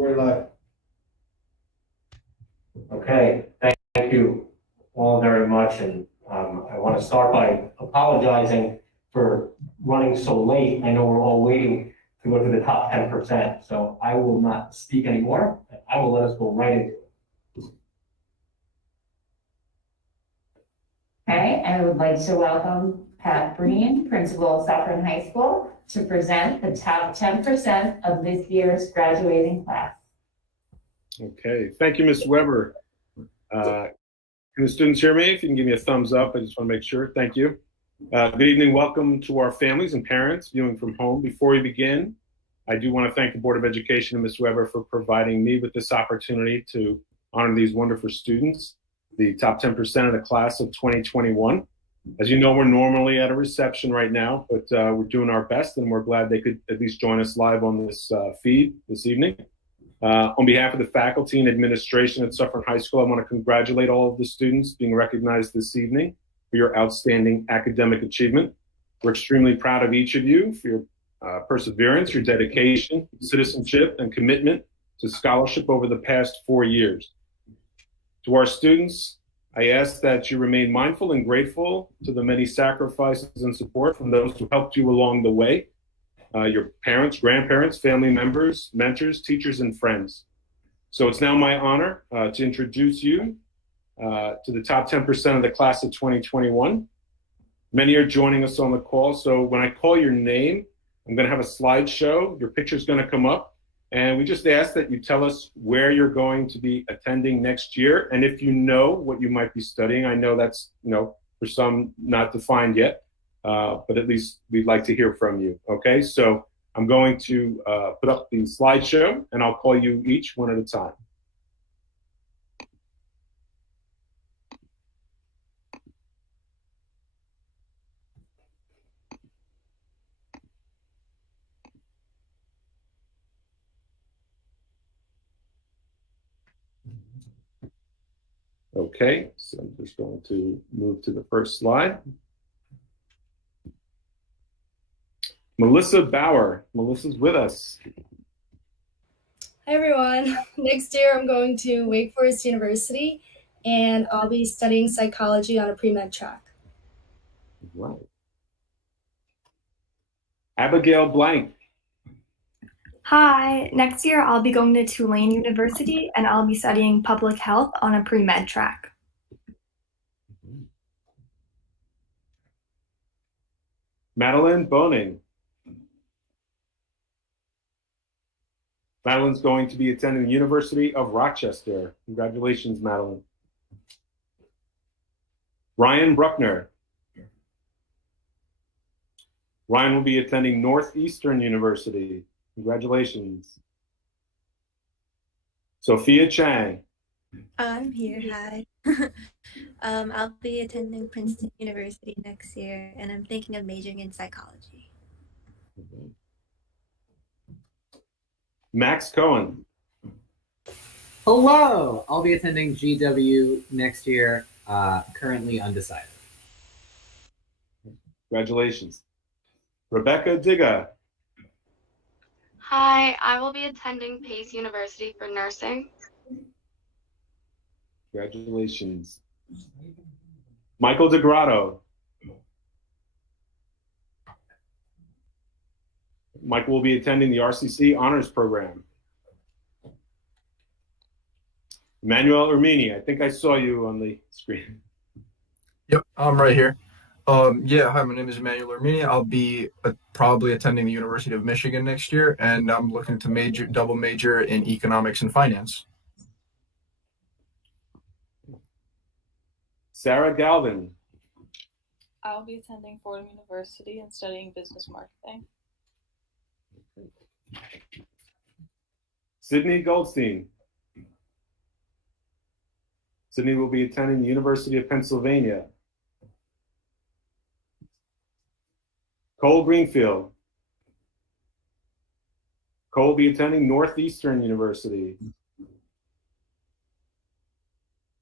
We're live. Okay, thank you all very much. And I want to start by apologizing for running so late. I know we're all waiting to go to the top 10%. So I will not speak anymore. I will let us go right into it. Okay, I would like to welcome Pat Breen, principal of Suffern High School, to present the top 10% of this year's graduating class. Okay, thank you, Ms. Weber. Can the students hear me? If you can give me a thumbs up, I just want to make sure. Thank you. Good evening. Welcome to our families and parents viewing from home. Before we begin, I do want to thank the Board of Education and Ms. Weber for providing me with this opportunity to honor these wonderful students, the top 10% of the class of 2021. As you know, we're normally at a reception right now, but we're doing our best, and we're glad they could at least join us live on this feed this evening. On behalf of the faculty and administration at Suffern High School, I want to congratulate all of the students being recognized this evening for your outstanding academic achievement. We're extremely proud of each of you for your perseverance, your dedication, citizenship, and commitment to scholarship over the past 4 years. To our students, I ask that you remain mindful and grateful to the many sacrifices and support from those who helped you along the way. Your parents, grandparents, family members, mentors, teachers, and friends. So it's now my honor to introduce you to the top 10% of the class of 2021. Many are joining us on the call, so when I call your name, I'm going to have a slideshow. Your picture's going to come up, and we just ask that you tell us where you're going to be attending next year, and if you know what you might be studying. I know that's, for some not defined yet. But at least we'd like to hear from you. Okay, so I'm going to put up the slideshow, and I'll call you each one at a time. Okay, so I'm just going to move to the first slide. Melissa Bauer. Melissa's with us. Hi, everyone. Next year, I'm going to Wake Forest University, and I'll be studying psychology on a pre-med track. Right. Abigail Blank. Hi, next year I'll be going to Tulane University, and I'll be studying public health on a pre-med track. Madeline Boning. Madeline's going to be attending the University of Rochester. Congratulations, Madeline. Ryan Bruckner. Ryan will be attending Northeastern University. Congratulations. Sophia Chang. I'm here, hi. I'll be attending Princeton University next year, and I'm thinking of majoring in psychology. Max Cohen. Hello, I'll be attending GW next year, currently undecided. Congratulations. Rebecca Digga. Hi, I will be attending Pace University for nursing. Congratulations. Michael DeGrotto. Michael will be attending the RCC Honors Program. Emmanuel Ermini, I think I saw you on the screen. Yep, I'm right here. Yeah, hi, my name is Emmanuel Ermini. I'll be probably attending the University of Michigan next year, and I'm looking to double major in economics and finance. Sarah Galvin. I'll be attending Fordham University and studying business marketing. Sydney Goldstein. Sydney will be attending the University of Pennsylvania. Cole Greenfield. Cole will be attending Northeastern University.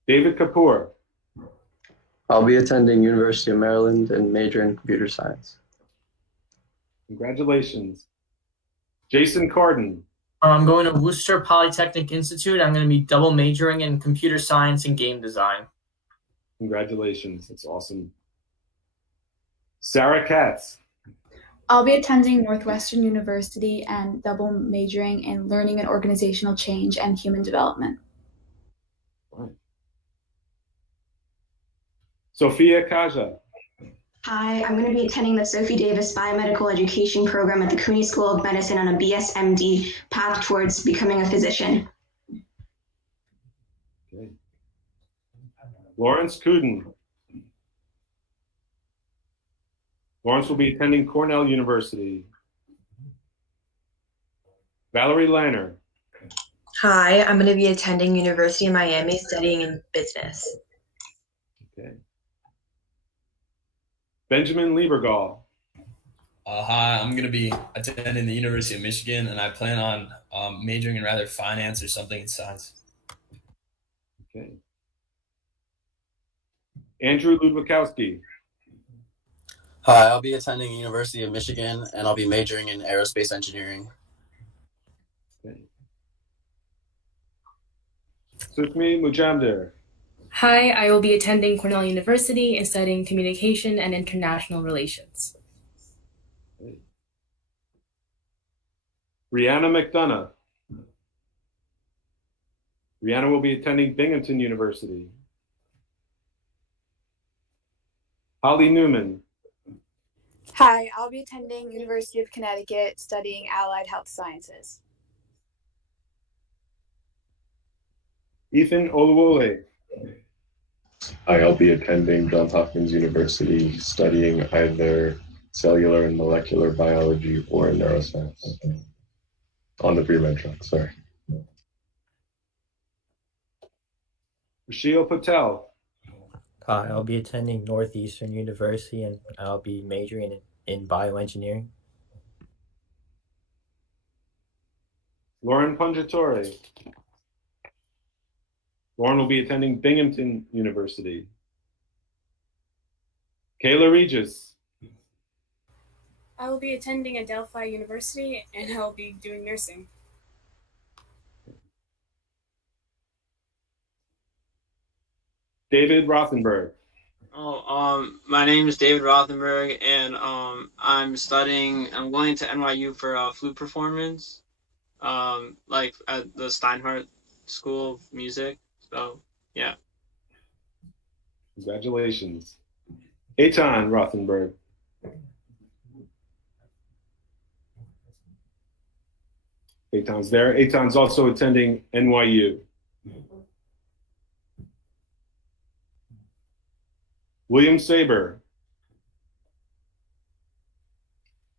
David Kapoor. I'll be attending University of Maryland and majoring in computer science. Congratulations. Jason Carden. I'm going to Worcester Polytechnic Institute. I'm going to be double majoring in computer science and game design. Congratulations. That's awesome. Sarah Katz. I'll be attending Northwestern University and double majoring in learning and organizational change and human development. Right. Sophia Kaja. Hi, I'm going to be attending the Sophie Davis Biomedical Education Program at the CUNY School of Medicine on a BSMD path towards becoming a physician. Okay. Lawrence Kuden. Lawrence will be attending Cornell University. Valerie Lanner. Hi, I'm going to be attending University of Miami studying in business. Okay. Benjamin Liebergall. Hi, I'm going to be attending the University of Michigan, and I plan on majoring in rather finance or something in science. Okay. Andrew Ludwikowski. Hi, I'll be attending University of Michigan, and I'll be majoring in aerospace engineering. Okay. Sukhmi Mujamdar. Hi, I will be attending Cornell University and studying communication and international relations. Okay. Rihanna McDonough. Rihanna will be attending Binghamton University. Holly Newman. Hi, I'll be attending University of Connecticut studying Allied Health Sciences. Ethan Oluwole. Hi, I'll be attending Johns Hopkins University studying either cellular and molecular biology or neuroscience on the pre-med track, sorry. Rashil Patel. Hi, I'll be attending Northeastern University and I'll be majoring in bioengineering. Lauren Punjatori. Lauren will be attending Binghamton University. Kayla Regis. I will be attending Adelphi University and I will be doing nursing. David Rothenberg. My name is David Rothenberg, and I'm going to NYU for flute performance, like at the Steinhardt School of Music. So, yeah. Congratulations. Eitan Rothenberg. Eitan's there. Eitan's also attending NYU. William Saber.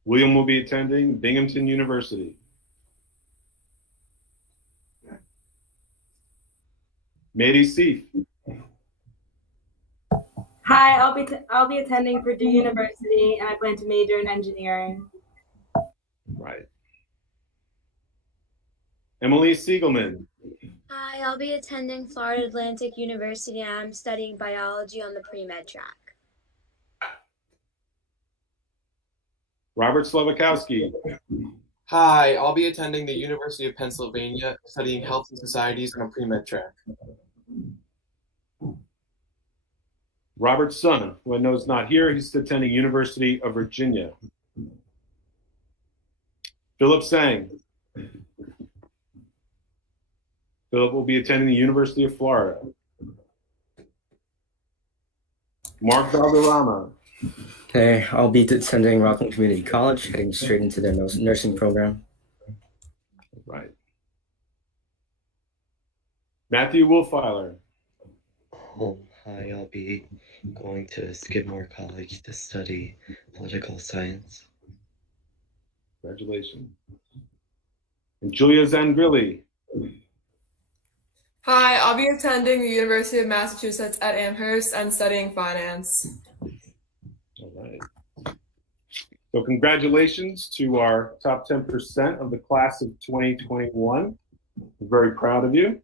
William will be attending Binghamton University. Mady Seif. Hi, I'll be attending Purdue University and I plan to major in engineering. Right. Emily Siegelman. Hi, I'll be attending Florida Atlantic University and I'm studying biology on the pre-med track. Robert Slavakowski. Hi, I'll be attending the University of Pennsylvania, studying health and societies on a pre-med track. Robert Sun, who I know is not here, he's attending University of Virginia. Philip Sang. Philip will be attending the University of Florida. Mark Valderrama. Okay, I'll be attending Rockland Community College, heading straight into their nursing program. Right. Matthew Wolfiler. Hi, I'll be going to Skidmore College to study political science. Congratulations. And Julia Zangrilli. Hi, I'll be attending the University of Massachusetts at Amherst and studying finance. All right. So congratulations to our top 10% of the class of 2021. I'm very proud of you.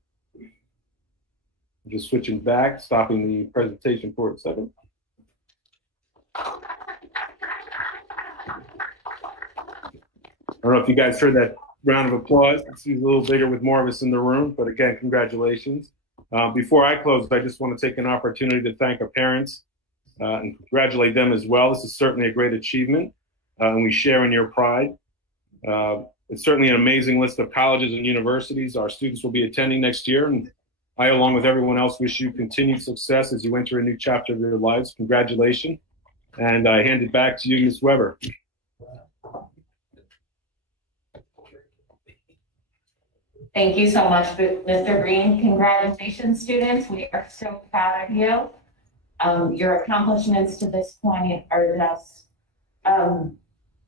I'm just switching back, stopping the presentation for a second. I don't know if you guys heard that round of applause. It's a little bigger with more of us in the room, but again, congratulations. Before I close, I just want to take an opportunity to thank our parents and congratulate them as well. This is certainly a great achievement, and we share in your pride. It's certainly an amazing list of colleges and universities our students will be attending next year, and I, along with everyone else, wish you continued success as you enter a new chapter of your lives. Congratulations, and I hand it back to you, Ms. Weber. Thank you so much, Mr. Green. Congratulations, students. We are so proud of you. Your accomplishments to this point are just,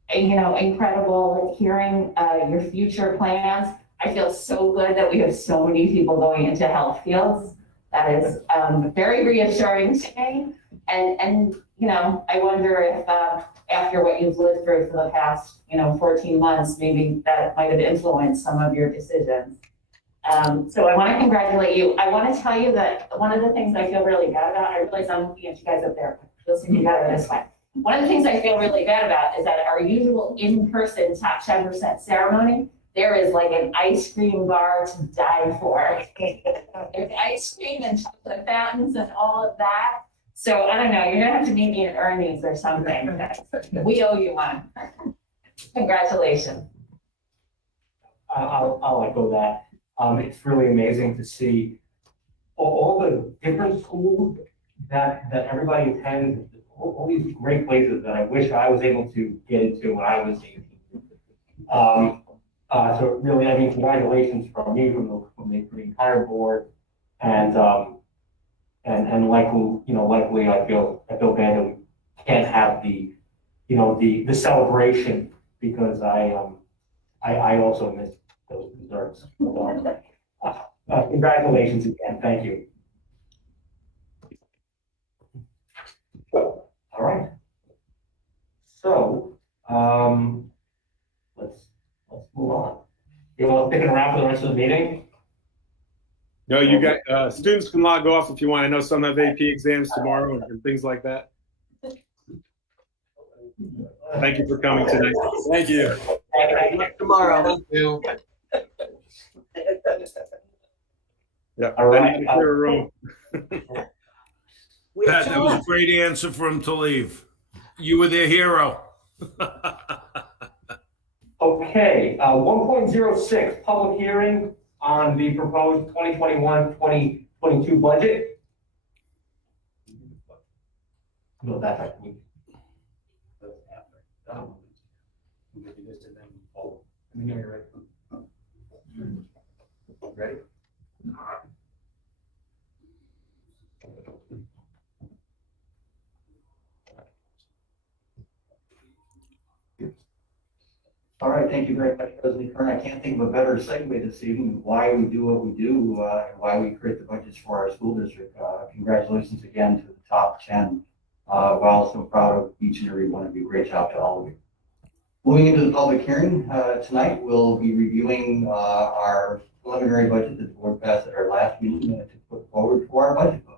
incredible. Hearing your future plans, I feel so good that we have so many people going into health fields. That is very reassuring to me. And I wonder if after what you've lived through for the past, 14 months, maybe that might have influenced some of your decisions. So I want to congratulate you. I want to tell you that one of the things I feel really bad about, I realize I'm looking at you guys up there, you'll see me better this way. One of the things I feel really bad about is that our usual in-person top 10% ceremony, there is like an ice cream bar to die for. There's ice cream and chocolate fountains and all of that. So I don't know, you're gonna have to meet me at Ernie's or something. We owe you one. Congratulations. I'll echo that. It's really amazing to see all the different schools that everybody attends, all these great places that I wish I was able to get into when I was 18. So really, I mean, congratulations from me, from the entire board, and likely I feel bad that we can't have the celebration, because I also miss those desserts. Congratulations again. Thank you. All right. So let's move on. You all sticking around for the rest of the meeting? No, you got students can log off if you want. I know some have AP exams tomorrow and things like that. Thank you for coming tonight. Thank you. Tomorrow. Thank you. Yeah, all right. I need to clear a room. Pat, that was a great answer for him to leave. You were their hero. Okay, 1.06, public hearing on the proposed 2021-2022 budget. No, that's right. Ready? All right, thank you very much, President Kern. I can't think of a better segue this evening why we do what we do, and why we create the budgets for our school district. Congratulations again to the top 10. We're also proud of each and every one of you. Great job to all of you. Moving into the public hearing tonight, we'll be reviewing our preliminary budget that the board passed at our last meeting to put forward for our budget vote.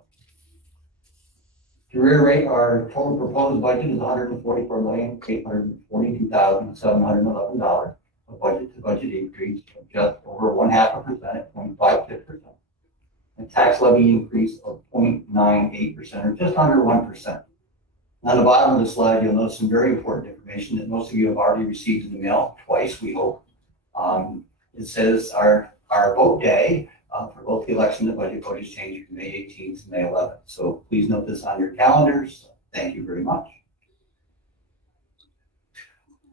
To reiterate, our total proposed budget is $144,842,711, a budget to budget increase of just over 0.5% at 0.56%, and tax levy increase of 0.98%, or just under 1%. On the bottom of the slide, you'll notice some very important information that most of you have already received in the mail twice, we hope. It says our vote day for both the election and the budget vote is changed from May 18th to May 11th. So please note this on your calendars. Thank you very much.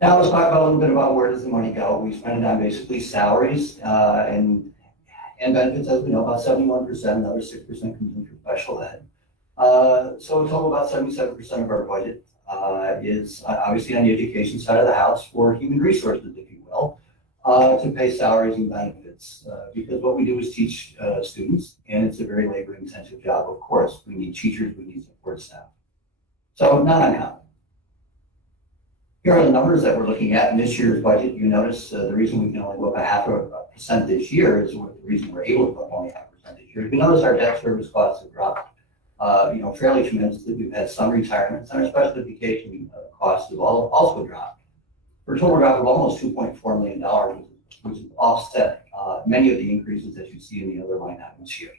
Now let's talk a little bit about where does the money go. We spend it on basically salaries and benefits, as we know, about 71%, another 6% comes in for special ed. So a total about 77% of our budget is obviously on the education side of the house for human resources, if you will, to pay salaries and benefits. Because what we do is teach students, and it's a very labor intensive job, of course. We need teachers, we need support staff. So not uncommon. Here are the numbers that we're looking at in this year's budget. You notice the reason we can only go up 0.5% this year is the reason we're able to go up only 0.5% this year. You notice our debt service costs have dropped fairly tremendously. We've had some retirements, and our special education costs have also dropped. For a total drop of almost $2.4 million, which is which has offset many of the increases that you see in the other line items here.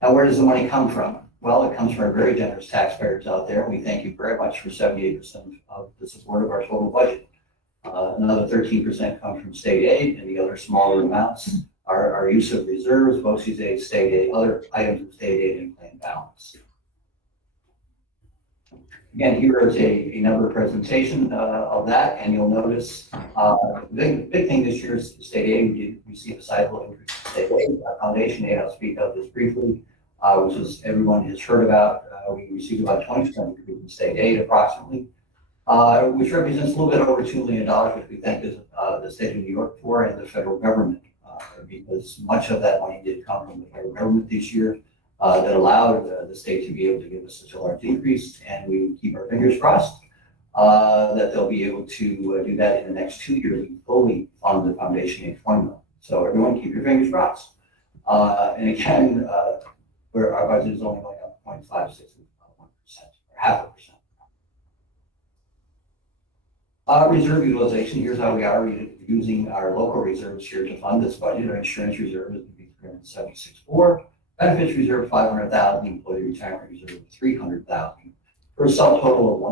Now, where does the money come from? Well, it comes from our very generous taxpayers out there. We thank you very much for 78% of the support of our total budget. Another 13% comes from state aid, and the other smaller amounts are our use of reserves, BOCES aid, state aid, other items of state aid, and plan balance. Again, here is a number presentation of that, and you'll notice the big thing this year is state aid. We receive a sizable increase in state aid. Foundation aid, I'll speak of this briefly, which is everyone has heard about. We received about 20% increase in state aid approximately, which represents a little bit over $2 million, which we thank the state of New York for and the federal government, because much of that money did come from the federal government this year. That allowed the state to be able to give us such a large increase, and we keep our fingers crossed that they'll be able to do that in the next 2 years and fully fund the foundation aid formula. So everyone keep your fingers crossed. And again, where our budget is only going up 0.56%, or 0.5%. Reserve utilization, here's how we are using our local reserves here to fund this budget. Our insurance reserve is $376.4. Benefits reserve $500,000, employee retirement reserve $300,000, for a subtotal of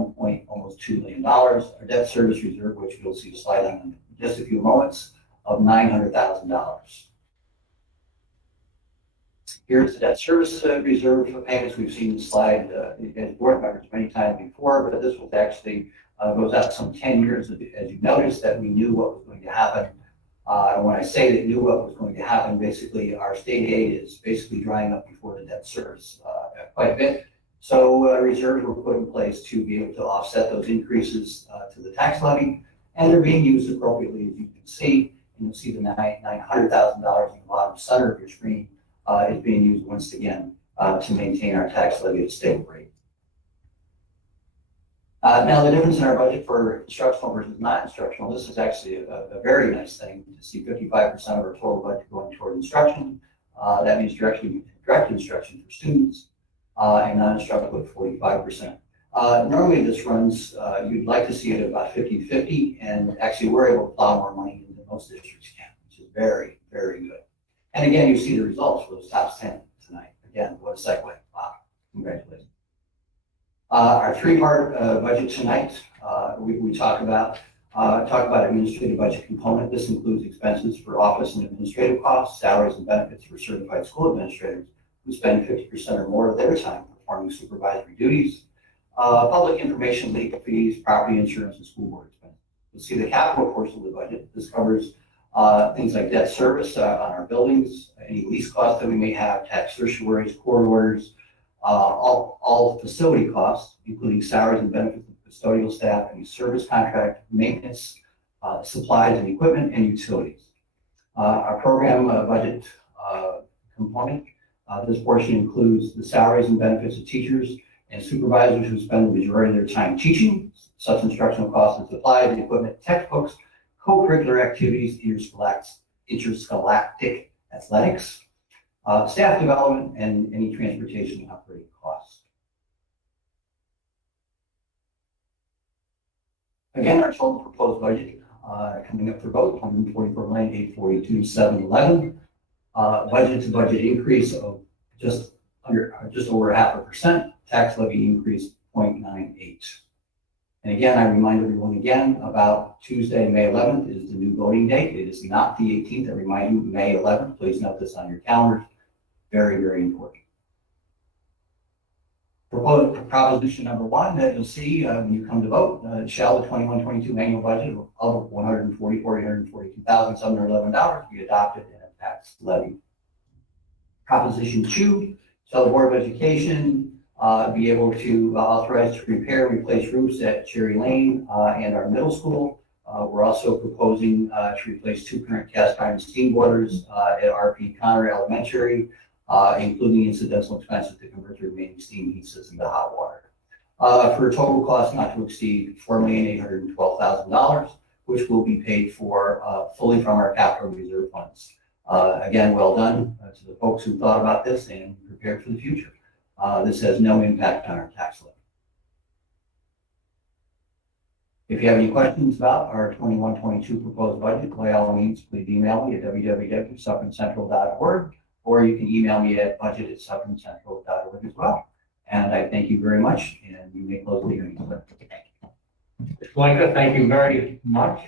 almost $2 million. Our debt service reserve, which you'll see a slide on in just a few moments, of $900,000. Here's the debt service reserve for payments. We've seen the slide as board members many times before, but this was actually goes out some 10 years. As you noticed, that we knew what was going to happen. And when I say that knew what was going to happen, basically our state aid is basically drying up before the debt service quite a bit. So reserves were put in place to be able to offset those increases to the tax levy, and they're being used appropriately, as you can see. And you'll see the $900,000 in the bottom center of your screen is being used once again to maintain our tax levy at a stable rate. Now, the difference in our budget for instructional versus not instructional, this is actually a very nice thing to see 55% of our total budget going toward instruction. That means direct instruction for students, and non-instructional at 45%. Normally this runs, you'd like to see it at about 50-50, and actually we're able to plow more money than most districts can, which is very, very good. And again, you see the results for those top 10 tonight. Again, what a segue. Wow, congratulations. Our three-part budget tonight, we talk about administrative budget component. This includes expenses for office and administrative costs, salaries and benefits for certified school administrators who spend 50% or more of their time performing supervisory duties, public information, legal fees, property insurance, and school board expenses. You'll see the capital portion of the budget. This covers things like debt service on our buildings, any lease costs that we may have, tax certiorari's, court orders, all facility costs, including salaries and benefits of custodial staff, any service contract, maintenance, supplies and equipment, and utilities. Our program budget component, this portion includes the salaries and benefits of teachers and supervisors who spend the majority of their time teaching, such instructional costs and supplies, equipment, textbooks, co-curricular activities, interscholastic athletics, staff development, and any transportation and operating costs. Again, our total proposed budget coming up for vote, $144,842,711. Budget to budget increase of just over 0.5%. Tax levy increase 0.98. And again, I remind everyone again about Tuesday, May 11th is the new voting date. It is not the 18th. I remind you, May 11th. Please note this on your calendars. Very, very important. Proposition number one that you'll see when you come to vote, shall the 21-22 annual budget of $144,842,711 be adopted in a tax levy. Proposition two, shall the Board of Education be able to authorize to repair and replace roofs at Cherry Lane and our middle school. We're also proposing to replace 2 current cast iron steam boilers at RP Connor Elementary, including incidental expenses to convert the remaining steam heat system to hot water. For a total cost not to exceed $4,812,000, which will be paid for fully from our capital reserve funds. Again, well done to the folks who thought about this and prepared for the future. This has no impact on our tax levy. If you have any questions about our 21-22 proposed budget, by all means, please email me at www.sufferncentral.org, or you can email me at budget@sufferncentral.org as well. And I thank you very much, and you may close the hearing. Blanca, thank you very much.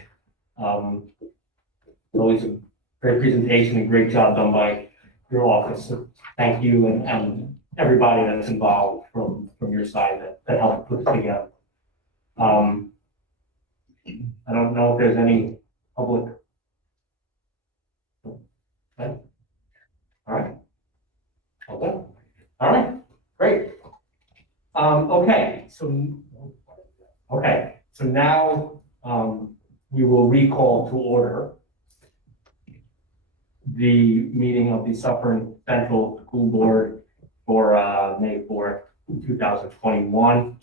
Always a great presentation and great job done by your office. So thank you and everybody that's involved from your side that helped put this together. I don't know if there's any public. Okay. All right. Okay. All right. Great. Okay. So now we will recall to order the meeting of the Suffern Central School Board for May 4th, 2021.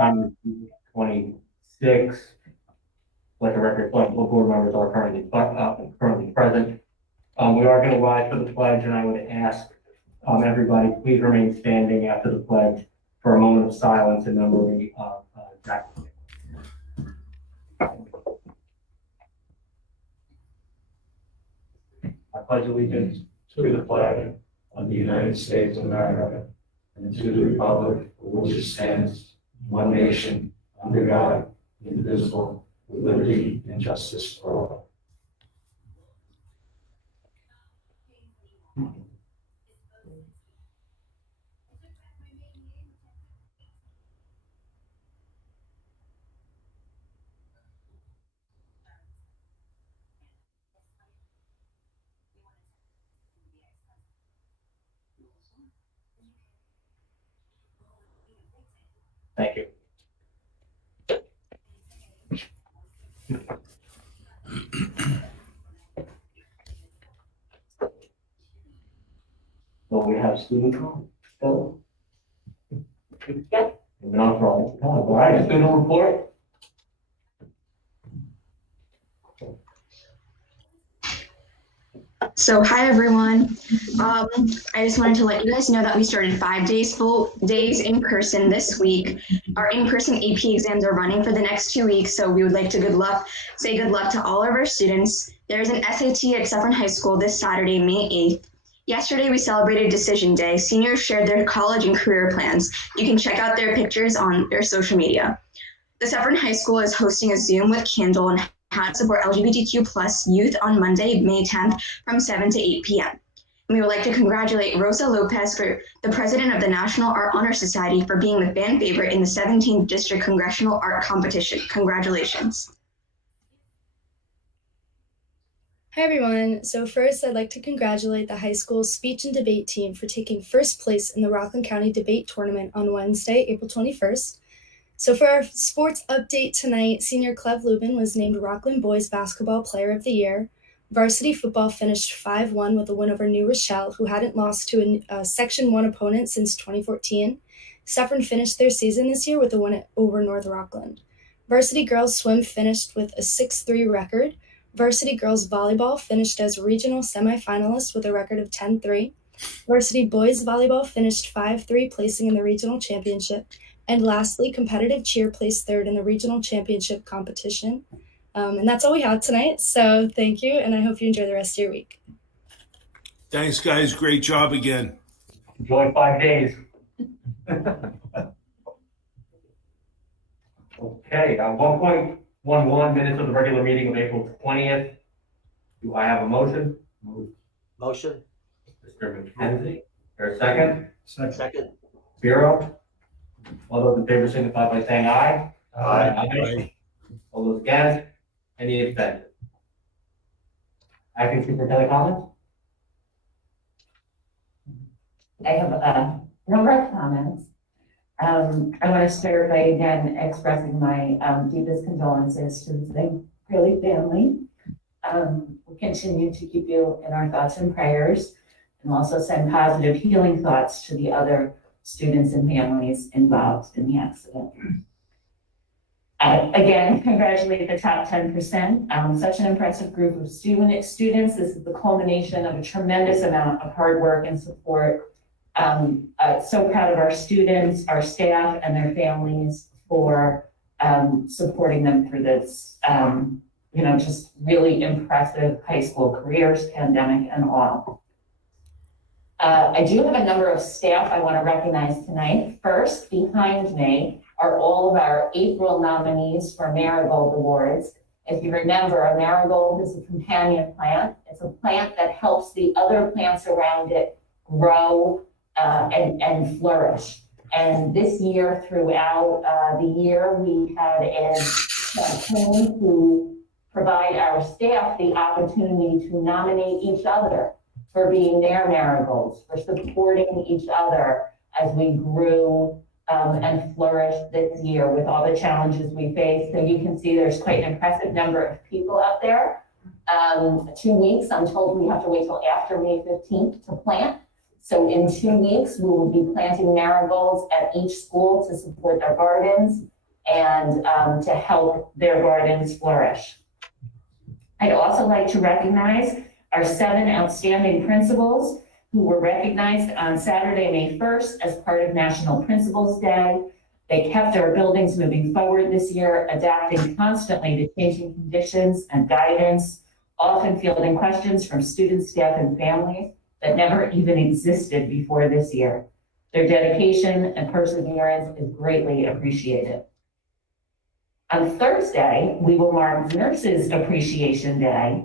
Time 26. Let the record reflect what board members are currently present. We are going to rise for the pledge, and I would ask everybody please remain standing after the pledge for a moment of silence in memory of Jack. I pledge allegiance to the flag of the United States of America and to the republic for which it stands, one nation, under God, indivisible, with liberty and justice for all. Thank you. Well, we have student call still. Yeah. No problem. All right, student report. So hi everyone. I just wanted to let you guys know that we started 5 days full days in person this week. Our in-person AP exams are running for the next 2 weeks, so we would like to say good luck to all of our students. There's an SAT at Suffern High School this Saturday, May 8th. Yesterday we celebrated Decision Day. Seniors shared their college and career plans. You can check out their pictures on their social media. The Suffern High School is hosting a Zoom with Candle and how to support LGBTQ+ youth on Monday, May 10th from 7 to 8 p.m. We would like to congratulate Rosa Lopez, for the president of the National Art Honor Society, for being the fan favorite in the 17th District Congressional Art Competition. Congratulations. Hi everyone. So first, I'd like to congratulate the high school speech and debate team for taking first place in the Rockland County Debate Tournament on Wednesday, April 21st. So for our sports update tonight, senior Clev Lubin was named Rockland Boys Basketball Player of the Year. Varsity football finished 5-1 with a win over New Rochelle, who hadn't lost to a Section 1 opponent since 2014. Suffern finished their season this year with a win over North Rockland. Varsity girls swim finished with a 6-3 record. Varsity girls volleyball finished as regional semifinalists with a record of 10-3. Varsity boys volleyball finished 5-3, placing in the regional championship. And lastly, competitive cheer placed third in the regional championship competition. And that's all we have tonight. So thank you, and I hope you enjoy the rest of your week. Thanks, guys. Great job again. Enjoy 5 days. Okay, 1.11 minutes of the regular meeting of April 20th. Do I have a motion? Motion. Mr. McKenzie, or a second? Second. Bureau. All those in favor signify by saying aye. Aye. All those against? Any abstentions? Acting Superintendent comments? I have a number of comments. I want to start by again expressing my deepest condolences to the Grilly family. We continue to keep you in our thoughts and prayers, and also send positive healing thoughts to the other students and families involved in the accident. Again, congratulate the top 10%. Such an impressive group of students. This is the culmination of a tremendous amount of hard work and support So proud of our students, our staff, and their families for supporting them through this, just really impressive high school careers, pandemic and all. I do have a number of staff I want to recognize tonight. First, behind me are all of our April nominees for Marigold Awards. If you remember, a marigold is a companion plant. It's a plant that helps the other plants around it grow and flourish. And this year, throughout the year, we had a campaign to provide our staff the opportunity to nominate each other for being their marigolds, for supporting each other as we grew and flourished this year with all the challenges we faced. So you can see there's quite an impressive number of people out there. 2 weeks, I'm told we have to wait till after May 15th to plant. So in 2 weeks, we will be planting marigolds at each school to support their gardens and to help their gardens flourish. I'd also like to recognize our 7 outstanding principals who were recognized on Saturday, May 1st as part of National Principals Day. They kept our buildings moving forward this year, adapting constantly to changing conditions and guidance, often fielding questions from students, staff, and families that never even existed before this year. Their dedication and perseverance is greatly appreciated. On Thursday, we will mark Nurses Appreciation Day.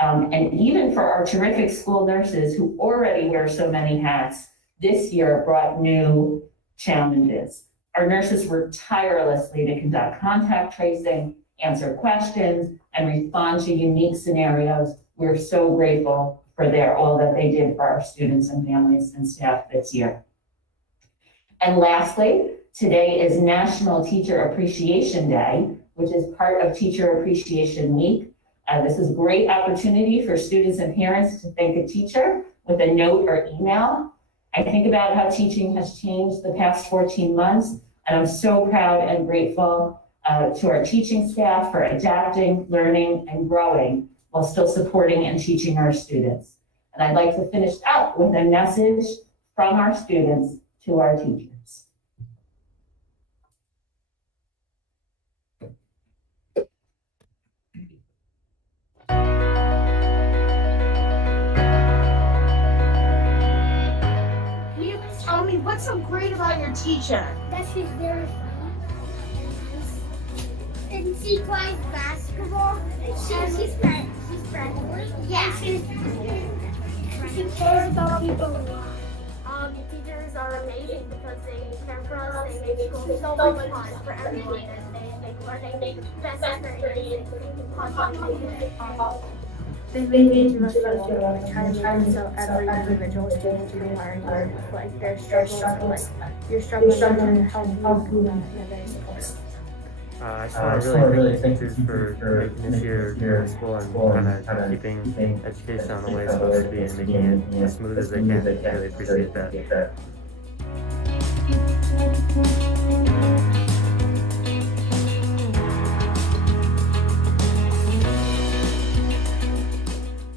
And even for our terrific school nurses who already wear so many hats, this year brought new challenges. Our nurses worked tirelessly to conduct contact tracing, answer questions, and respond to unique scenarios. We're so grateful for all that they did for our students and families and staff this year. And lastly, today is National Teacher Appreciation Day, which is part of Teacher Appreciation Week. This is a great opportunity for students and parents to thank a teacher with a note or email. I think about how teaching has changed the past 14 months, and I'm so proud and grateful to our teaching staff for adapting, learning, and growing while still supporting and teaching our students. And I'd like to finish out with a message from our students to our teachers. Tell me, what's so great about your teacher? That she's very funny. And she plays basketball. She's friendly. Yeah. She cares about people a lot. Teachers are amazing because they care for us. They make school so much fun for everyone. And they make learning the best experience possible. They made me feel so every individual student can learn like their struggles, like your struggles and help you in a very supportive. I just want to really thank the teachers for making this year school and kind of keeping education on the way it's supposed to be and making it as smooth as they can. I really appreciate that.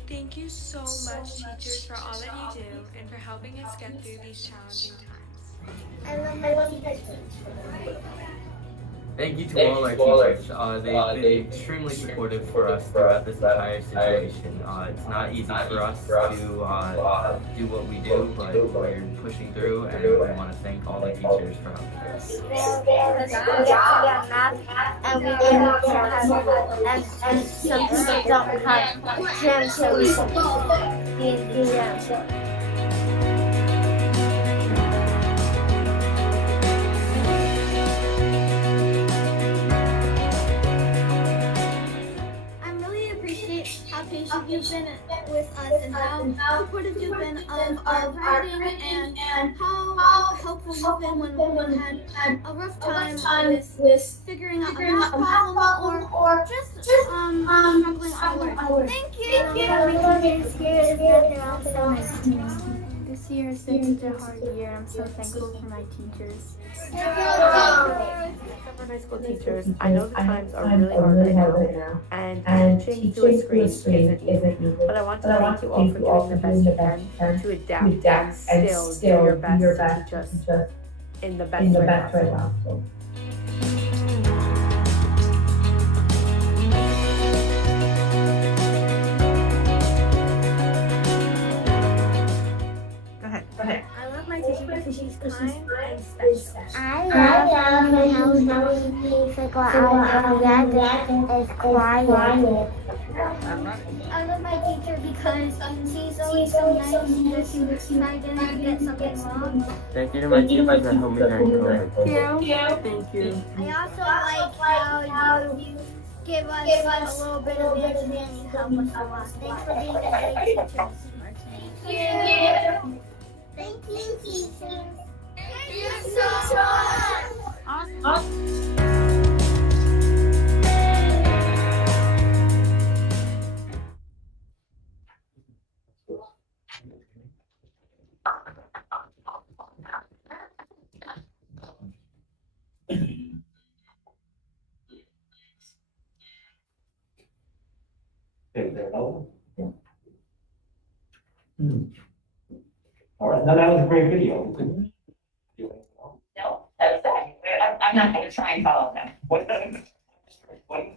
Thank you so much, teachers, for all that you do and for helping us get through these challenging times. I love my teachers. Thank you to all our teachers. They've been extremely supportive for us throughout this entire situation. It's not easy for us to do what we do, but we're pushing through, and we want to thank all the teachers for helping us. And we and some people don't have gym, so we can be in the gym. You've been with us and how supportive you've been of our writing and how helpful you've been when we had a rough time with figuring out a math problem or just struggling on work. Thank you. This year has been such a hard year. I'm so thankful for my teachers. high school teachers. I know the times are really hard right now, and teaching through a screen isn't easy. But I want to thank you all for doing the best you can to adapt and still do your best to teach us in the best way possible. I love my teacher because she's kind and special. I love how he helps me figure out that is quiet. I love my teacher because she's always so nice when I didn't get something wrong. Thank you to my teachers that helped me during COVID. Thank you. I also like how you give us a little bit of information and help us a lot. Thanks for being a great teacher. Thank you. Thank you, teachers. Thank you so much. Awesome. All right, now that was a great video. No, that's that. I'm not gonna try and follow them. What is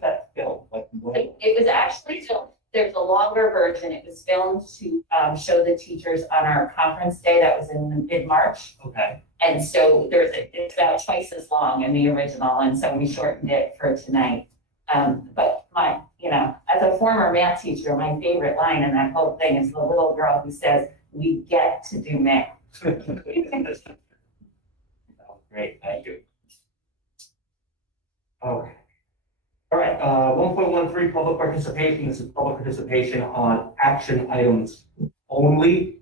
that film? It was actually filmed, there's a longer version. It was filmed to show the teachers on our conference day that was in mid-March. Okay. And so it's about twice as long in the original, and so we shortened it for tonight. But as a former math teacher, my favorite line in that whole thing is the little girl who says, "We get to do math." That was great, thank you. Okay. All right, 1.13, public participation. This is public participation on action items only.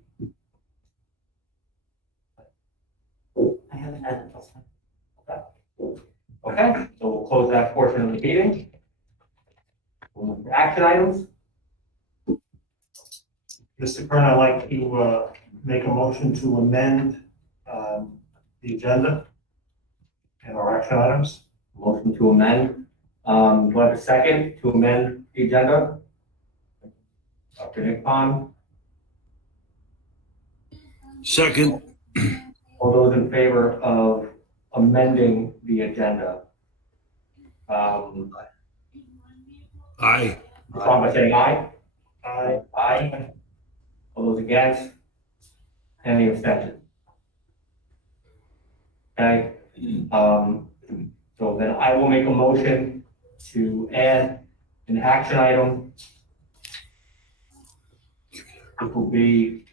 I haven't had it. Okay, so we'll close that portion of the meeting. We'll move to action items. Mr. Kern, I'd like to make a motion to amend the agenda and our action items. Motion to amend. Do I have a second to amend the agenda? Dr. Nickpon. Second. All those in favor of amending the agenda? Aye. Respond by saying aye. Aye. Aye. All those against? Any abstention? Okay. So then I will make a motion to add an action item. It will be,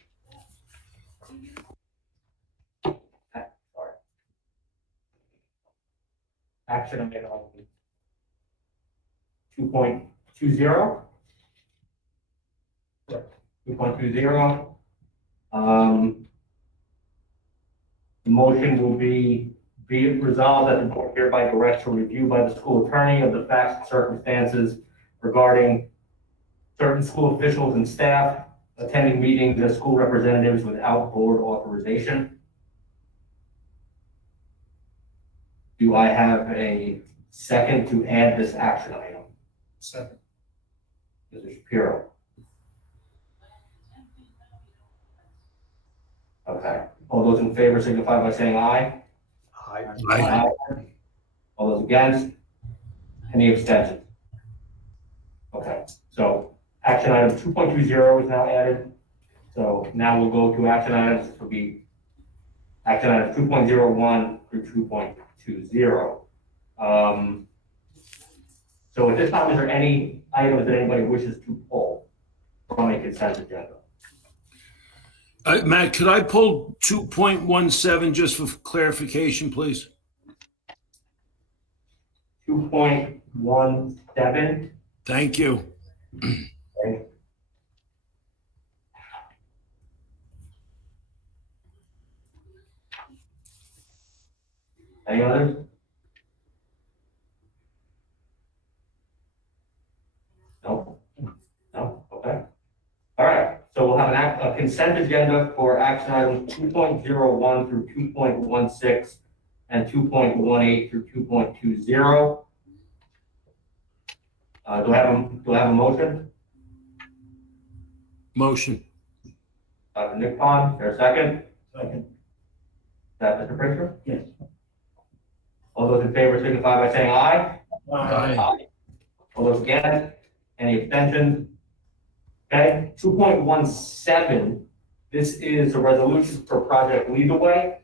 action item 2.20. 2.20. The motion will be it resolved that the board hereby directs a review by the school attorney of the facts and circumstances regarding certain school officials and staff attending meetings as school representatives without board authorization. Do I have a second to add this action item? Second. Mr. Shapiro. Okay. All those in favor signify by saying aye. Aye. Aye. All those against? Any abstentions? Okay, so action item 2.20 is now added. So now we'll go to action items. This will be action items 2.01 through 2.20. So at this time, is there any items that anybody wishes to pull from a consent agenda? Matt, could I pull 2.17 just for clarification, please? 2.17. Thank you. Okay. Any others? No? No? Okay. All right. So we'll have a consent agenda for action items 2.01 through 2.16. and 2.18 through 2.20. Do I have a motion? Motion. Dr. Nick Pond, is there a second? Second. Is that Mr. Pritchard? Yes. All those in favor signify by saying aye. Aye. All those against? Any abstentions? Okay, 2.17, this is a resolution for Project Lead the Way.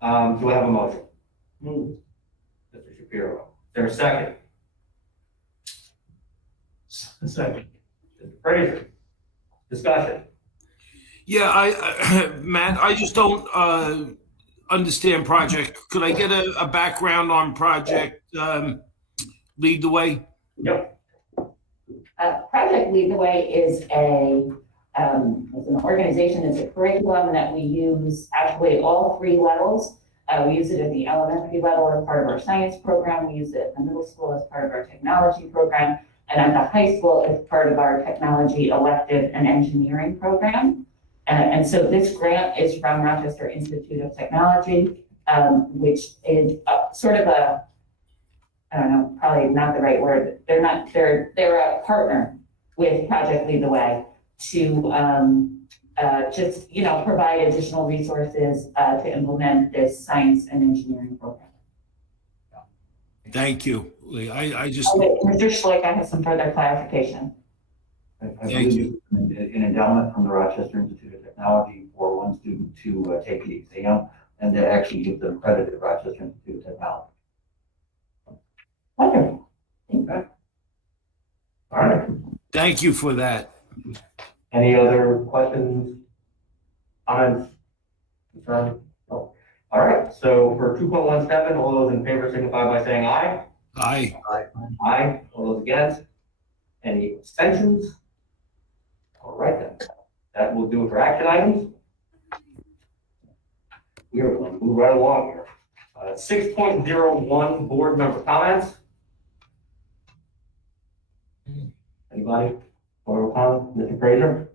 Do I have a motion? Move. Mr. Shapiro. Is there a second? Second. Mr. Fraser. Discussion. Yeah, Matt, I just don't understand project. Could I get a background on project Lead the Way? Yep. Project Lead the Way is an organization, it's a curriculum that we use actually all 3 levels. We use it at the elementary level as part of our science program. We use it at the middle school as part of our technology program. And at the high school as part of our technology elective and engineering program. And so this grant is from Rochester Institute of Technology, which is sort of a, I don't know, probably not the right word. They're a partner with Project Lead the Way to just, provide additional resources to implement this science and engineering program. Thank you. I just. Oh, wait, Mr. Schlick, I have some further clarification. Thank you. An endowment from the Rochester Institute of Technology for one student to take the exam and to actually give them credit at Rochester Institute of Technology. Wonderful. Okay. All right. Thank you for that. Any other questions, comments, concerns? No. All right, so for 2.17, all those in favor signify by saying aye. Aye. Aye. Aye. All those against? Any abstentions? All right then, that will do it for action items. We are going to move right along here. 6.01, board member comments. Anybody? Board comment, Mr. Fraser?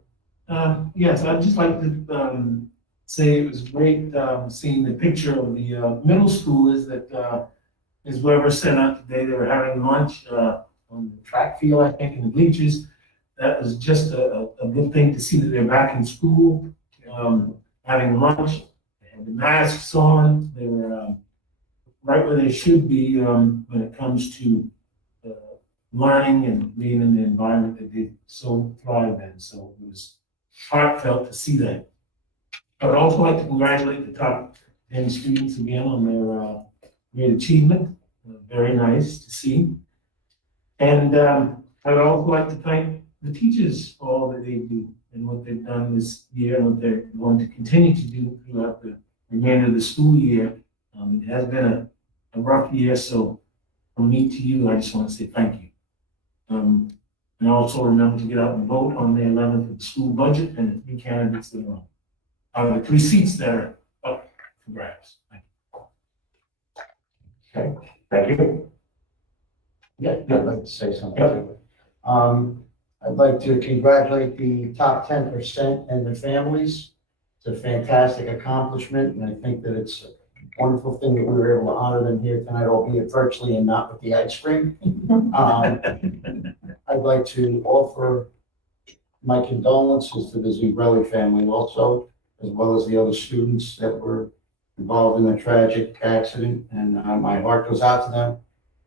Yes, I'd just like to say it was great seeing the picture of the middle schoolers that Ms. Weber sent out today. They were having lunch on the track field, I think, in the bleachers. That was just a good thing to see that they're back in school, having lunch, and the masks on. They were right where they should be when it comes to learning and being in the environment that they so thrive in. So it was heartfelt to see that. I would also like to congratulate the top 10 students again on their great achievement. Very nice to see. And I would also like to thank the teachers for all that they do and what they've done this year and what they're going to continue to do throughout the remainder of the school year. It has been a rough year, so from me to you, I just want to say thank you. And also remember to get out and vote on the 11th of the school budget and the 3 candidates that are out of the 3 seats that are up for grabs. Thank you. Okay, thank you. Yeah, I'd like to say something. I'd like to congratulate the top 10% and their families. It's a fantastic accomplishment, and I think that it's a wonderful thing that we were able to honor them here tonight, albeit virtually and not with the ice cream. I'd like to offer my condolences to the Zubrelli family also, as well as the other students that were involved in the tragic accident, and my heart goes out to them.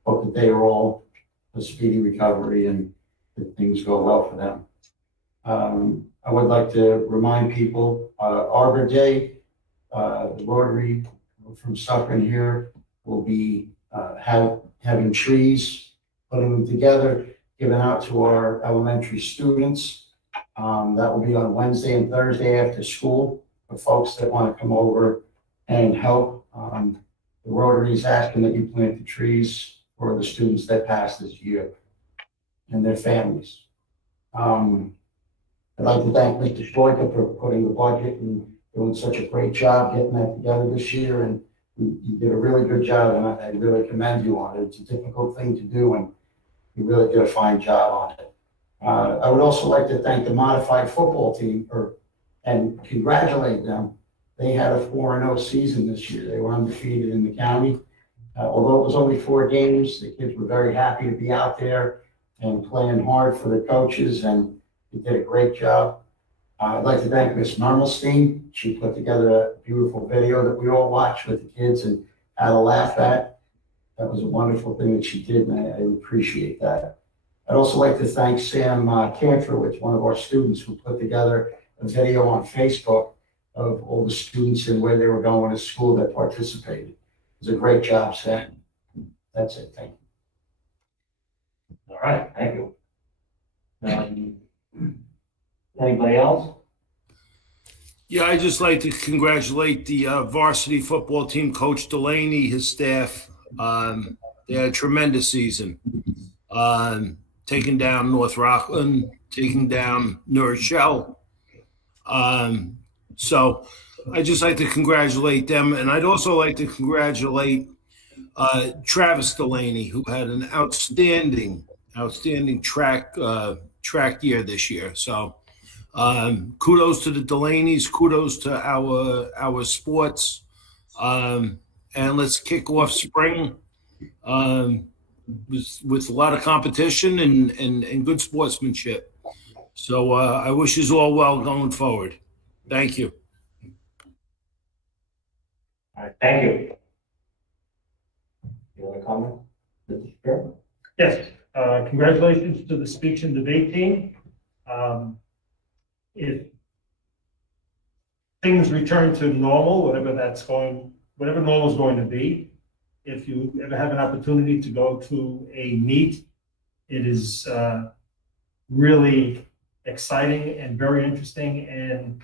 Hope that they are all a speedy recovery and that things go well for them. I would like to remind people, Arbor Day, the Rotary from Suffern here will be having trees, putting them together, given out to our elementary students. That will be on Wednesday and Thursday after school for folks that want to come over and help. The Rotary is asking that you plant the trees for the students that pass this year and their families. I'd like to thank Mr. Stoika for putting the budget and doing such a great job getting that together this year. And you did a really good job, and I really commend you on it. It's a difficult thing to do, and you really did a fine job on it. I would also like to thank the modified football team and congratulate them They had a 4-0 season this year. They were undefeated in the county. Although it was only 4 games, the kids were very happy to be out there and playing hard for the coaches, and they did a great job. I'd like to thank Miss Normalstein. She put together a beautiful video that we all watched with the kids and had a laugh at. That was a wonderful thing that she did, and I appreciate that. I'd also like to thank Sam Cantrowitz, one of our students, who put together a video on Facebook of all the students and where they were going to school that participated. It was a great job, Sam. That's it. Thank you. All right, thank you. Anybody else? Yeah, I'd just like to congratulate the varsity football team, Coach Delaney, his staff. They had a tremendous season. Taking down North Rockland, taking down New Rochelle. So I'd just like to congratulate them. And I'd also like to congratulate Travis Delaney, who had an outstanding track year this year. So kudos to the Delaneys, kudos to our sports. And let's kick off spring with a lot of competition and good sportsmanship. So I wish you all well going forward. Thank you. All right, thank you. You want to comment, Mr. Chair? Yes, congratulations to the speech and debate team. If things return to normal, whatever normal is going to be, if you ever have an opportunity to go to a meet, it is really exciting and very interesting, and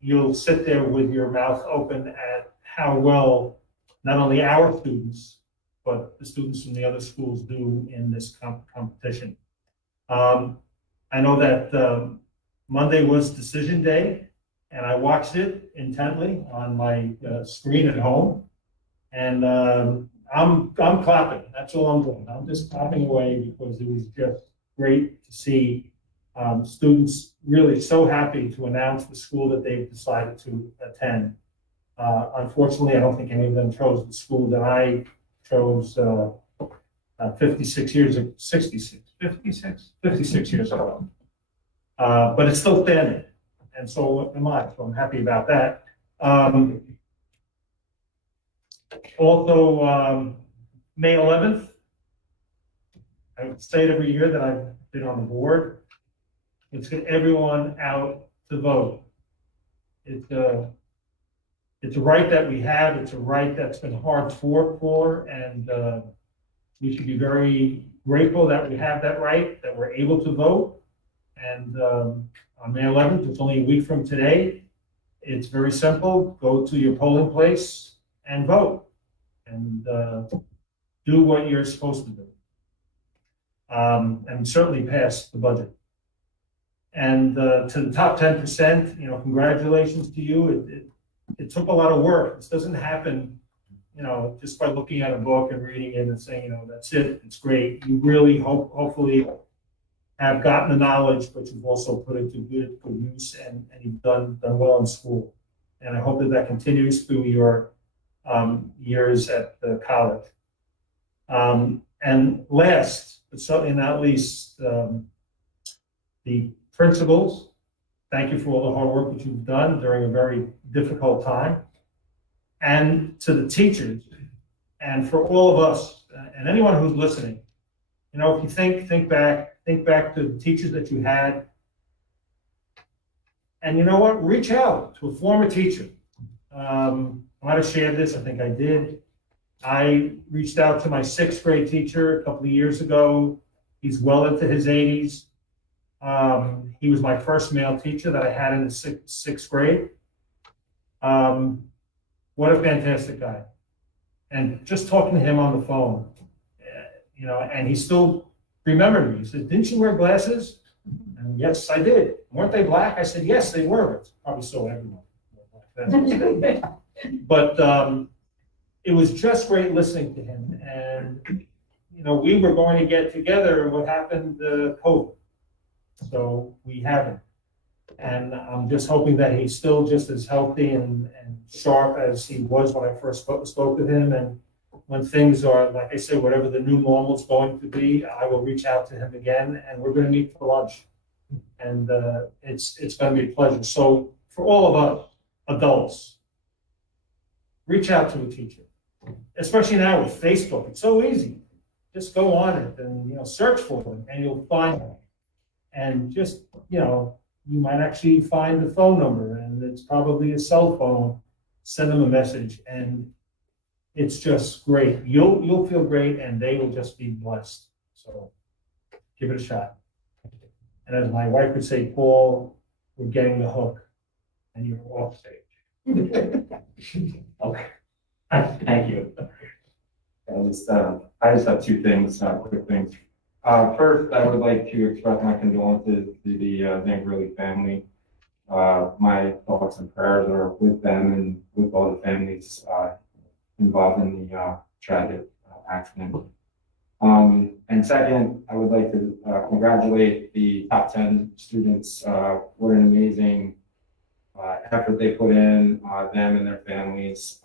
you'll sit there with your mouth open at how well not only our students, but the students from the other schools do in this competition. I know that Monday was decision day, and I watched it intently on my screen at home. And I'm clapping. That's all I'm doing. I'm just clapping away because it was just great to see students really so happy to announce the school that they've decided to attend. Unfortunately, I don't think any of them chose the school that I chose 56 years ago. But it's still standing. And so am I. So I'm happy about that. Also, May 11th, I say it every year that I've been on the board. Let's get everyone out to vote. It's a right that we have. It's a right that's been hard fought for, and we should be very grateful that we have that right, that we're able to vote. And on May 11th, it's only a week from today. It's very simple. Go to your polling place and vote, and do what you're supposed to do, and certainly pass the budget. And to the top 10%, congratulations to you. It took a lot of work. This doesn't happen, just by looking at a book and reading it and saying, that's it. It's great. You really hopefully have gotten the knowledge, but you've also put it to good use, and you've done well in school. And I hope that continues through your years at the college. And last, but certainly not least, the principals, thank you for all the hard work that you've done during a very difficult time. And to the teachers, and for all of us, and anyone who's listening, if you think back to the teachers that you had, and you know what, reach out to a former teacher. I might have shared this, I think I did. I reached out to my 6th grade teacher a couple of years ago. He's well into his 80s. He was my first male teacher that I had in the sixth grade. What a fantastic guy. And just talking to him on the phone, and he still remembered me. He said, "Didn't you wear glasses?" And yes, I did. Weren't they black? I said, yes, they were. It's probably so everyone. But it was just great listening to him. And, we were going to get together. What happened? COVID. So we haven't. And I'm just hoping that he's still just as healthy and sharp as he was when I first spoke with him. And when things are, like I said, whatever the new normal is going to be, I will reach out to him again, and we're going to meet for lunch. And it's going to be a pleasure. So for all of us adults, reach out to a teacher, especially now with Facebook. It's so easy. Just go on it and search for them, and you'll find them. And just you might actually find the phone number, and it's probably a cell phone. Send them a message, and it's just great. You'll feel great, and they will just be blessed. So give it a shot. And as my wife would say, Paul, we're getting the hook, and you're off stage. Okay. Thank you. I just have two things, quick things. First, I would like to express my condolences to the Zangarelli family. My thoughts and prayers are with them and with all the families involved in the tragic accident. And second, I would like to congratulate the top 10 students. What an amazing effort they put in, them and their families.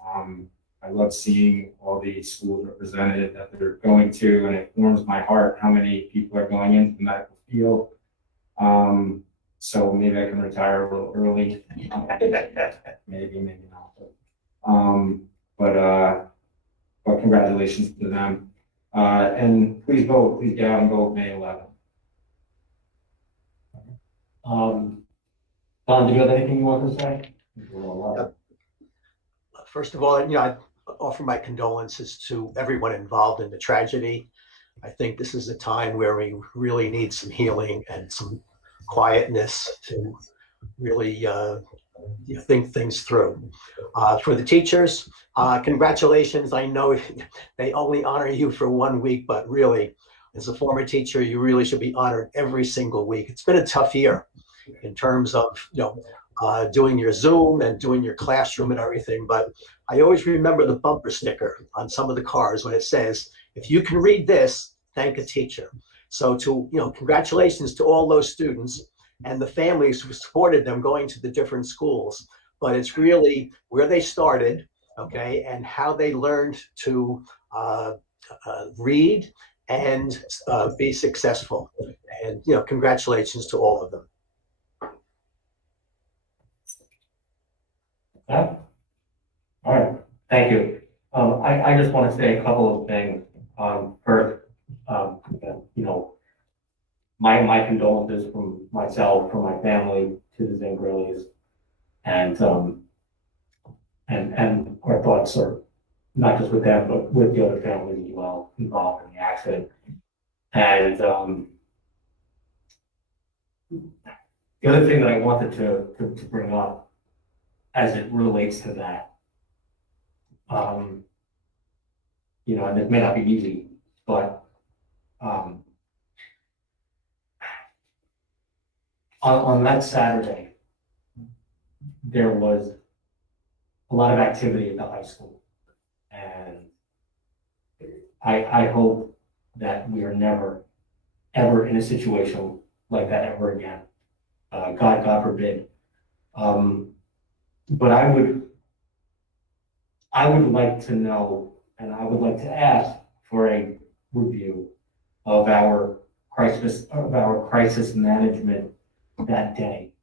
I love seeing all the schools represented that they're going to, and it warms my heart how many people are going into the medical field. So maybe I can retire a little early. maybe not. But congratulations to them. And please vote. Please get out and vote May 11th. Don, do you have anything you want to say? First of all, I offer my condolences to everyone involved in the tragedy. I think this is a time where we really need some healing and some quietness to really think things through. For the teachers, congratulations. I know they only honor you for 1 week, but really, as a former teacher, you really should be honored every single week. It's been a tough year in terms of doing your Zoom and doing your classroom and everything. But I always remember the bumper sticker on some of the cars when it says, if you can read this, thank a teacher. So congratulations to all those students and the families who supported them going to the different schools. But it's really where they started, okay, and how they learned to read and be successful. And congratulations to all of them. Yeah. All right, thank you. I just want to say a couple of things. First, my condolences from myself, from my family to the Zangarellis, and our thoughts are not just with them, but with the other families as well involved in the accident. And the other thing that I wanted to bring up as it relates to that, and it may not be easy, but on that Saturday, there was a lot of activity at the high school. And I hope that we are never, ever in a situation like that ever again. God forbid. But I would like to know, and I would like to ask for a review of our crisis management that day,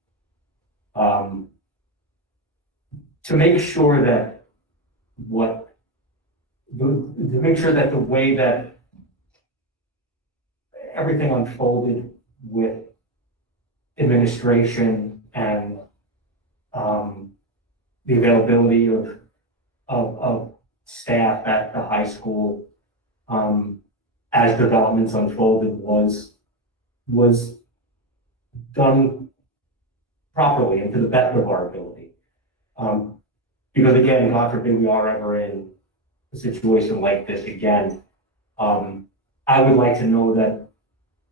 to make sure that the way that everything unfolded with administration and the availability of staff at the high school as developments unfolded was done properly and to the best of our ability. Because again, God forbid we are ever in a situation like this again. I would like to know that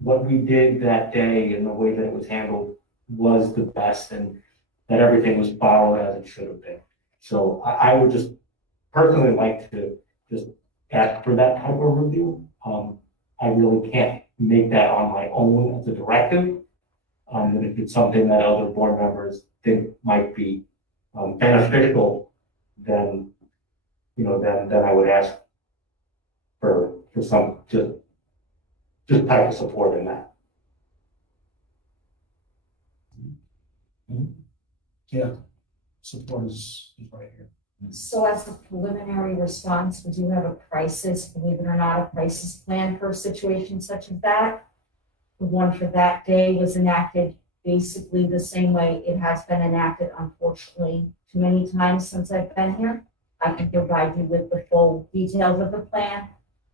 what we did that day and the way that it was handled was the best, and that everything was followed as it should have been. So I would just personally like to just ask for that type of review. I really can't make that on my own as a directive, And if it's something that other board members think might be beneficial, then, then I would ask for some, just type of support in that. Yeah, support is right here. So as a preliminary response, we do have a crisis, believe it or not, a crisis plan for a situation such as that. The one for that day was enacted basically the same way it has been enacted, unfortunately, too many times since I've been here. I can provide you with the full details of the plan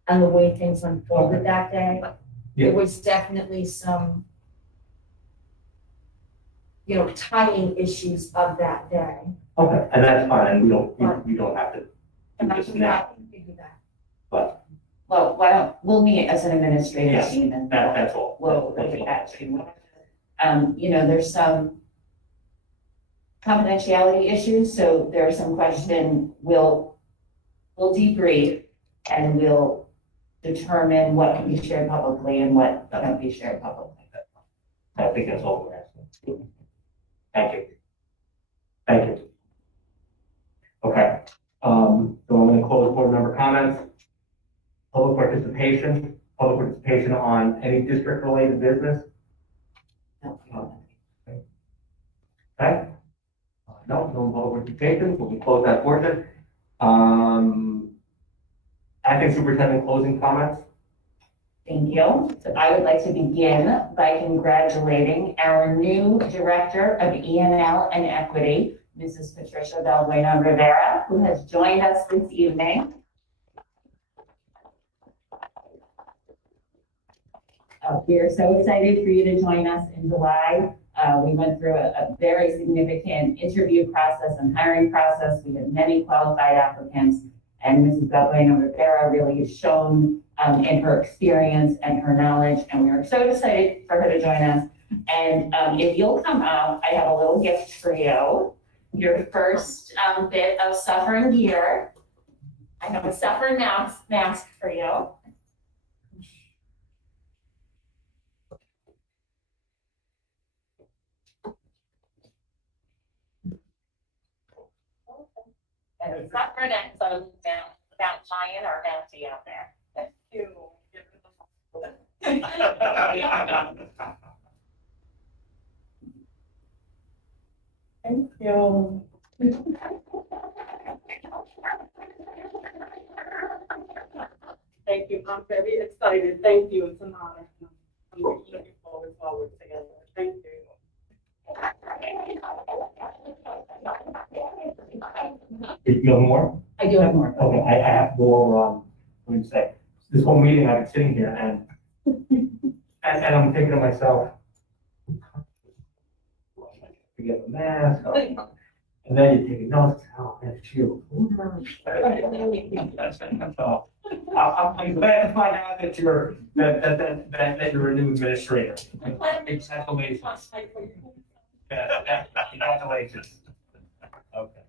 and the way things unfolded that day. Yeah. There was definitely some, timing issues of that day. Okay, and that's fine, and we don't have to And do I this can now, do that. but Well, we'll meet as an administrative yes, team and that's all. we'll look at that too. There's some confidentiality issues, so there are some questions we'll debrief and we'll determine what can be shared publicly and what can't be shared publicly. I think that's all we're asking. Thank you. Thank you. Okay, so I'm going to close board member comments. Public participation on any district-related business. Okay. No public participation. We can close that portion. Acting superintendent closing comments. Thank you. So I would like to begin by congratulating our new Director of E&L and Equity, Mrs. Patricia Balbuena Rivera, who has joined us this evening. We are so excited for you to join us in July. We went through a very significant interview process and hiring process. We had many qualified applicants, and Mrs. Balbuena Rivera really has shown in her experience and her knowledge, and we are so excited for her to join us. And if you'll come out, I have a little gift for you. Your first bit of Suffern gear. I have a Suffern mask for you. And it's not for next, so without Giant or Bounty out there. Thank you. Thank you. Thank you. I'm very excited. Thank you. It's an honor. I'm really looking forward to our work together. Thank you. You have more? I do have more. Okay, I have to go over on, let me say, this whole meeting I've been sitting here and I'm thinking to myself, you get the mask, and then you take a note, oh, that's you. So, I'm glad to find out that you're a new administrator. Congratulations. Congratulations. Okay.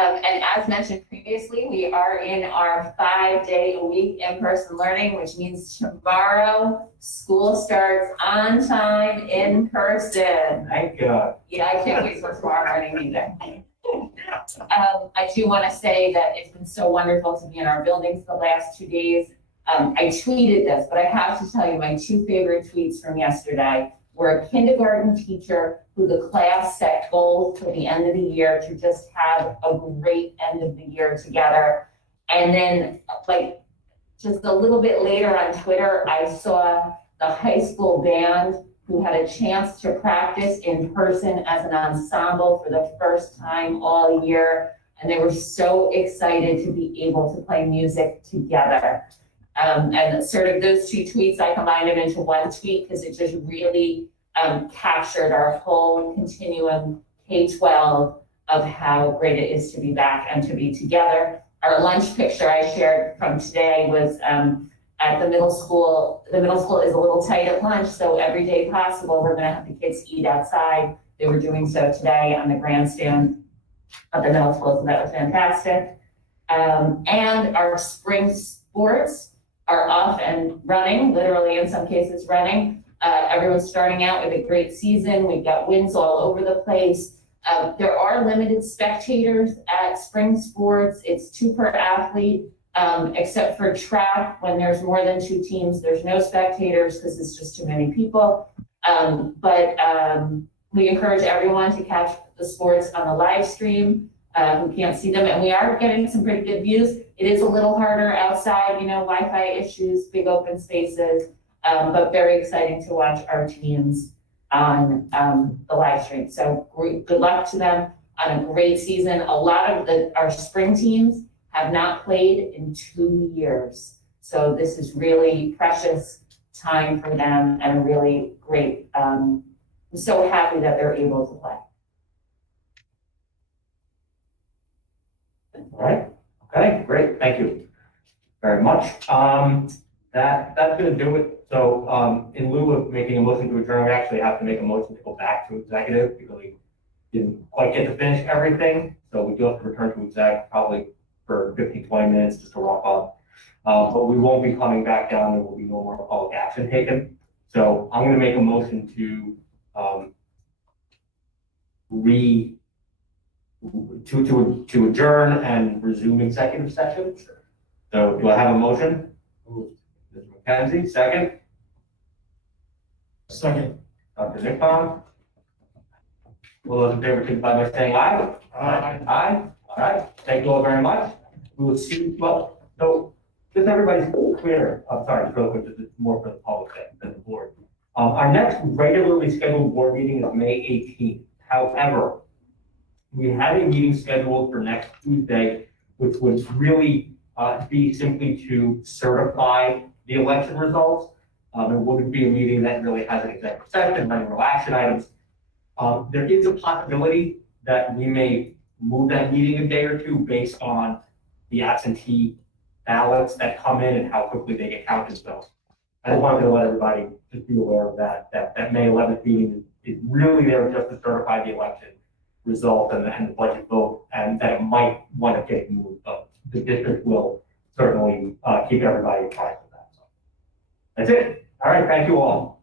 And as mentioned previously, we are in our 5-day-a-week in-person learning, which means tomorrow school starts on time in person. Thank God. Yeah, I can't wait for tomorrow morning either. I do want to say that it's been so wonderful to be in our buildings the last 2 days. I tweeted this, but I have to tell you my 2 favorite tweets from yesterday were a kindergarten teacher who the class set goals for the end of the year to just have a great end of the year together. And then like just a little bit later on Twitter, I saw the high school band who had a chance to practice in person as an ensemble for the first time all year. And they were so excited to be able to play music together. And sort of those 2 tweets, I combined them into one tweet because it just really captured our whole continuum K-12 of how great it is to be back and to be together. Our lunch picture I shared from today was at the middle school. The middle school is a little tight at lunch, so every day possible, we're gonna have the kids eat outside. They were doing so today on the grandstand at the middle school, so that was fantastic. And our spring sports are off and running, literally in some cases running. Everyone's starting out with a great season. We've got wins all over the place. There are limited spectators at spring sports. It's 2 per athlete, except for track. When there's more than 2 teams, there's no spectators because it's just too many people. We encourage everyone to catch the sports on the live stream who can't see them. And we are getting some pretty good views. It is a little harder outside, Wi-Fi issues, big open spaces, but very exciting to watch our teams on the live stream. So good luck to them on a great season. A lot of our spring teams have not played in 2 years. So this is really precious time for them and a really great, I'm so happy that they're able to play. All right. Okay, great. Thank you very much. That's going to do it. So in lieu of making a motion to adjourn, we actually have to make a motion to go back to executive because we didn't quite get to finish everything. So we do have to return to exec probably for 15, 20 minutes just to wrap up. But we won't be coming back down. There will be no more public action taken. So I'm going to make a motion to to adjourn and resume executive session. So do I have a motion? Mr. McKenzie, second. Second. Dr. Nickbaum. All those in favor, signify by saying aye. Aye. Aye. All right. Thank you all very much. We will see. Well, so just everybody's clear. I'm sorry, real quick. This is more for the public than the board. Our next regularly scheduled board meeting is May 18th. However, we have a meeting scheduled for next Tuesday, which would really be simply to certify the election results. It wouldn't be a meeting that really has an executive session, any real action items. There is a possibility that we may move that meeting a day or two based on the absentee ballots that come in and how quickly they get counted. So I just wanted to let everybody just be aware of that May 11th meeting is really there just to certify the election result and the budget vote, and that it might want to get moved, but the district will certainly keep everybody apprised of that. So that's it. All right, thank you all.